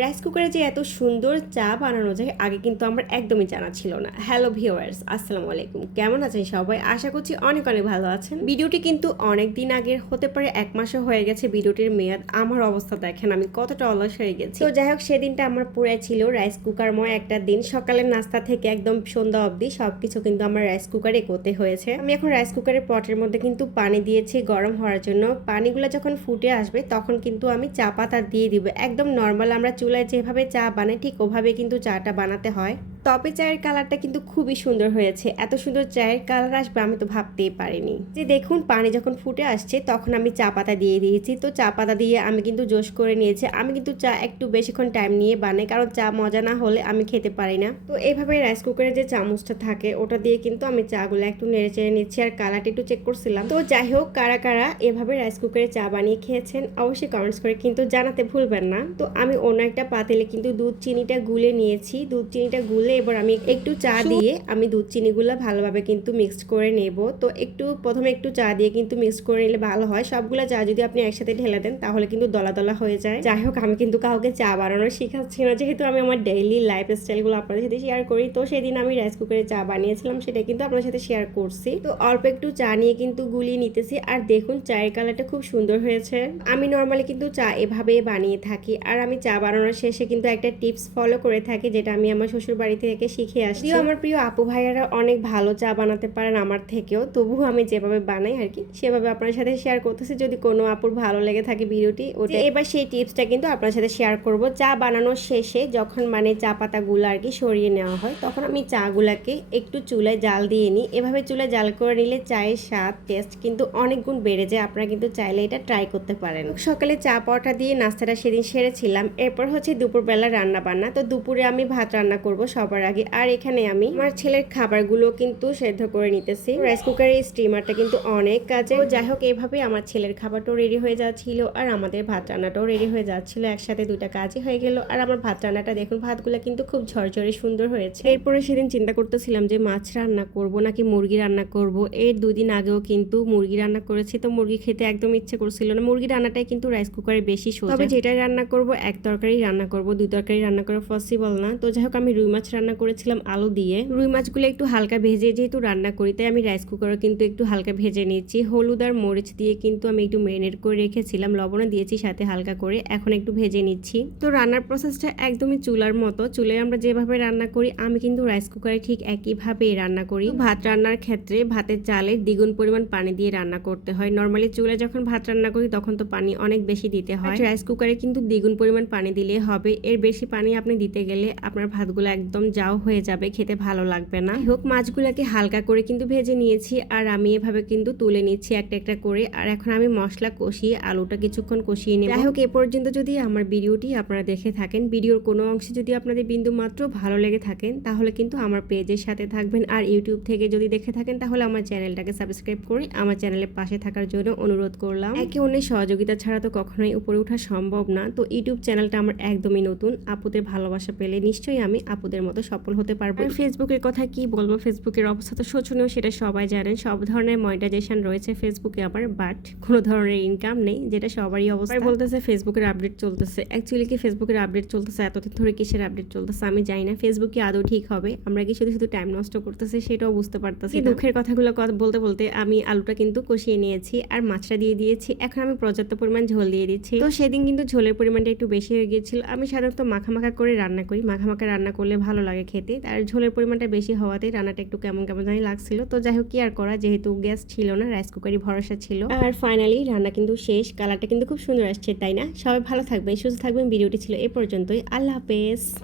Rice কুকারে যে এত সুন্দর চা বানানো যায়, আগে কিন্তু আমার একদমই জানা ছিল না। হ্যালো ভিওয়ার্স আসসালামু আলাইকুম। কেমন আছেন সবাই? আশা করছি অনেক অনেক ভালো আছেন। ভিডিওটি কিন্তু অনেক দিন আগের, হতে পারে এক মাসও হয়ে গেছে ভিডিওটির মেয়াদ। আমার অবস্থা দেখেন, আমি কতটা অলস হয়ে গেছি। তো যাই হোক, সেদিনটা আমার পুরাই ছিল রাইস কুকারময় একটা দিন। সকালের নাস্তা থেকে একদম সন্ধ্যা অবধি সবকিছু কিন্তু আমার রাইস কুকারে করতে হয়েছে। আমি এখন রাইস কুকারের পটের মধ্যে কিন্তু পানি দিয়েছি গরম হওয়ার জন্য। পানিগুলো যখন ফুটে আসবে, তখন কিন্তু আমি চা পাতা দিয়ে দিব। একদম নর্মাল আমরা চুলায় যেভাবে চা বানাই ঠিক ওভাবে কিন্তু চাটা বানাতে হয়। তবে চায়ের কালারটা কিন্তু খুবই সুন্দর হয়েছে। এত সুন্দর চায়ের কালার আসবে আমি তো ভাবতেই পারিনি। যে দেখুন, পানি যখন ফুটে আসছে, তখন আমি চা পাতা দিয়ে দিয়েছি। তো চা পাতা দিয়ে আমি কিন্তু জোশ করে নিয়েছি। আমি কিন্তু চা একটু বেশিক্ষণ টাইম নিয়ে বানাই, কারণ চা মজা না হলে আমি খেতে পারি না। তো এইভাবে রাইস কুকারের যে চামচটা থাকে, ওটা দিয়ে কিন্তু আমি চাগুলো একটু নেড়ে চেড়ে নিচ্ছি আর কালারটা একটু চেক করছিলাম। তো যাই হোক, কারা কারা এভাবে রাইস কুকারে চা বানিয়ে খেয়েছেন, অবশ্যই কমেন্টস করে কিন্তু জানাতে ভুলবেন না। তো আমি অন্য একটা পাতিলে কিন্তু দুধ চিনিটা গুলে নিয়েছি। দুধ চিনিটা গুলে এবার আমি একটু চা দিয়ে আমি দুধ চিনিগুলো ভালোভাবে কিন্তু মিক্সড করে নেব। তো একটু প্রথমে একটু চা দিয়ে কিন্তু মিক্স করে নিলে ভালো হয়। সবগুলো চা যদি আপনি একসাথে ঢেলে দেন তাহলে কিন্তু দলা দলা হয়ে যায়। যাই হোক আমি কিন্তু কাউকে চা বানানো শেখাচ্ছি না। যেহেতু আমি আমার ডেইলি লাইফ স্টাইলগুলো আপনাদের সাথে শেয়ার করি তো সেদিন আমি রাইস কুকারে চা বানিয়েছিলাম সেটা কিন্তু আপনার সাথে শেয়ার করছি। তো অল্প একটু চা নিয়ে কিন্তু গুলিয়ে নিতেছি। আর দেখুন চায়ের কালারটা খুব সুন্দর হয়েছে। আমি নর্মালি কিন্তু চা এভাবে বানিয়ে থাকি। আর আমি চা বানানোর শেষে কিন্তু একটা টিপস ফলো করে থাকি যেটা আমি আমার শ্বশুর বাড়ি থেকে শিখে আসছি। আমার প্রিয় আপু ভাইয়ারা অনেক ভালো চা বানাতে পারেন আমার থেকেও তবুও আমি যেভাবে বানাই আর কি সেভাবে আপনার সাথে শেয়ার করতেছি। যদি কোনো আপুর ভালো লেগে থাকে ভিডিওটি ওটা এবার সেই টিপসটা কিন্তু আপনার সাথে শেয়ার করব। চা বানানোর শেষে যখন মানে চা পাতাগুলো আর কি সরিয়ে নেওয়া হয় তখন আমি চাগুলাকে একটু চুলায় জাল দিয়ে নিই। এভাবে চুলায় জাল করে নিলে চায়ের স্বাদ টেস্ট কিন্তু অনেক গুণ বেড়ে যায়। আপনারা কিন্তু চাইলে এটা ট্রাই করতে পারেন। সকালে চা পাওয়াটা দিয়ে নাস্তাটা সেদিন সেরেছিলাম এরপর হচ্ছে দুপুরবেলা রান্না বান্না তো দুপুরে আমি ভাত রান্না করব সবার আগে। আর এখানে আমি আমার ছেলের খাবারগুলো কিন্তু সেদ্ধ করে নিতেছি। রাইস কুকারের স্টিমারটা কিন্তু অনেক কাজে। যাই হোক এইভাবে আমার ছেলের খাবারটাও রেডি হয়ে যাচ্ছিল আর আমাদের ভাত রান্নাটাও রেডি হয়ে যাচ্ছিল। একসাথে দুইটা কাজই হয়ে গেল। আর আমার ভাত রান্নাটা দেখুন, ভাতগুলো কিন্তু খুব ঝরঝরে সুন্দর হয়েছে। এরপরে সেদিন চিন্তা করতেছিলাম যে মাছ রান্না করব নাকি মুরগি রান্না করব। এর দুদিন আগেও কিন্তু মুরগি রান্না করেছি। তো মুরগি খেতে একদম ইচ্ছে করছিল না। মুরগি রান্নাটাই কিন্তু রাইস কুকারে বেশি সোজা। তবে যেটাই রান্না করব, এক তরকারি রান্না করব, দুই তরকারি রান্না করা পসিবল না। তো যাই হোক, আমি রুই মাছ রান্না করেছিলাম আলু দিয়ে। রুই মাছগুলো একটু হালকা ভেজে যেহেতু রান্না করি, তাই আমি রাইস কুকারও কিন্তু একটু হালকা ভেজে নিয়েছি। হলুদ আর মরিচ দিয়ে কিন্তু আমি একটু মেরিনেট করে রেখেছিলাম, লবণও দিয়েছি সাথে হালকা করে, এখন একটু ভেজে নিচ্ছি। তো রান্নার প্রসেসটা একদমই চুলার মতো চুলে আমরা যেভাবে রান্না করি, আমি কিন্তু রাইস কুকারে ঠিক একইভাবেই রান্না করি। ভাত রান্নার ক্ষেত্রে ভাতের চালের দ্বিগুণ পরিমাণ পানি দিয়ে রান্না করতে হয়। নর্মালি চুলে যখন ভাত রান্না করি, তখন তো পানি অনেক বেশি দিতে হয়। রাইস কুকারে কিন্তু দ্বিগুণ পরিমাণ পানি দিলে হবে। এর বেশি পানি আপনি দিতে গেলে আপনার ভাতগুলো একদম যাও হয়ে যাবে, খেতে ভালো লাগবে না। হোক, মাছগুলোকে হালকা করে কিন্তু ভেজে নিয়েছি আর আমি এভাবে কিন্তু তুলে নিচ্ছি একটা একটা করে। আর এখন আমি মশলা কষিয়ে আলুটা কিছুক্ষণ কষিয়ে নেব। যাই হোক, এ পর্যন্ত যদি আমার ভিডিওটি আপনারা দেখে থাকেন, ভিডিওর কোনো অংশে যদি আপনাদের বিন্দু মাত্র ভালো লেগে থাকেন, তাহলে কিন্তু আমার পেজের সাথে থাকবেন। আর ইউটিউব থেকে যদি দেখে থাকেন, তাহলে আমার চ্যানেলটাকে সাবস্ক্রাইব করে আমার চ্যানেলের পাশে থাকার জন্য অনুরোধ করলাম। একে অন্যের সহযোগিতা ছাড়া তো কখনোই উপরে ওঠা সম্ভব না। তো ইউটিউব চ্যানেলটা আমার একদমই নতুন। আপুদের ভালোবাসা পেলে নিশ্চয়ই আমি আপুদের মতো সফল হতে পারব। ফেসবুকের কথা কি বলব? ফেসবুকের অবস্থা তো শোচনীয় সেটা সবাই জানেন। সব ধরনের মনিটাইজেশন রয়েছে ফেসবুকে আবার বাট কোনো ধরনের ইনকাম নেই যেটা সবারই অবস্থা। বলতেছে ফেসবুকের আপডেট চলতেছে। অ্যাকচুয়ালি কি ফেসবুকের আপডেট চলতেছে? এতদিন ধরে কিসের আপডেট চলতেছে? আমি জানি না। ফেসবুকে আদৌ ঠিক হবে। আমরা কি শুধু শুধু টাইম নষ্ট করতেছি সেটাও বুঝতে পারতেছি দুঃখের কথাগুলো কথা বলতে বলতে আমি আলুটা কিন্তু কষিয়ে নিয়েছি আর মাছটা দিয়ে দিয়েছি। এখন আমি পর্যাপ্ত পরিমাণ ঝোল দিয়ে দিচ্ছি। তো সেদিন কিন্তু ঝোলের পরিমাণটা একটু বেশি হয়ে গিয়েছিল। আমি সাধারণত মাখা মাখা করে রান্না করি। মাখা মাখা রান্না করলে ভালো লাগে খেতে। আর ঝোলের পরিমাণটা বেশি হওয়াতে রান্নাটা একটু কেমন কেমন জানি লাগছিল। তো যাই হোক, কি আর করা? যেহেতু গ্যাস ছিল না রাইস কুকারই ভরসা ছিল। আর ফাইনালি রান্না কিন্তু শেষ। কালারটা কিন্তু খুব সুন্দর আসছে, তাই না? সবাই ভালো থাকবেন, সুস্থ থাকবেন। ভিডিওটি ছিল এ পর্যন্তই। আল্লাহ হাফেজ।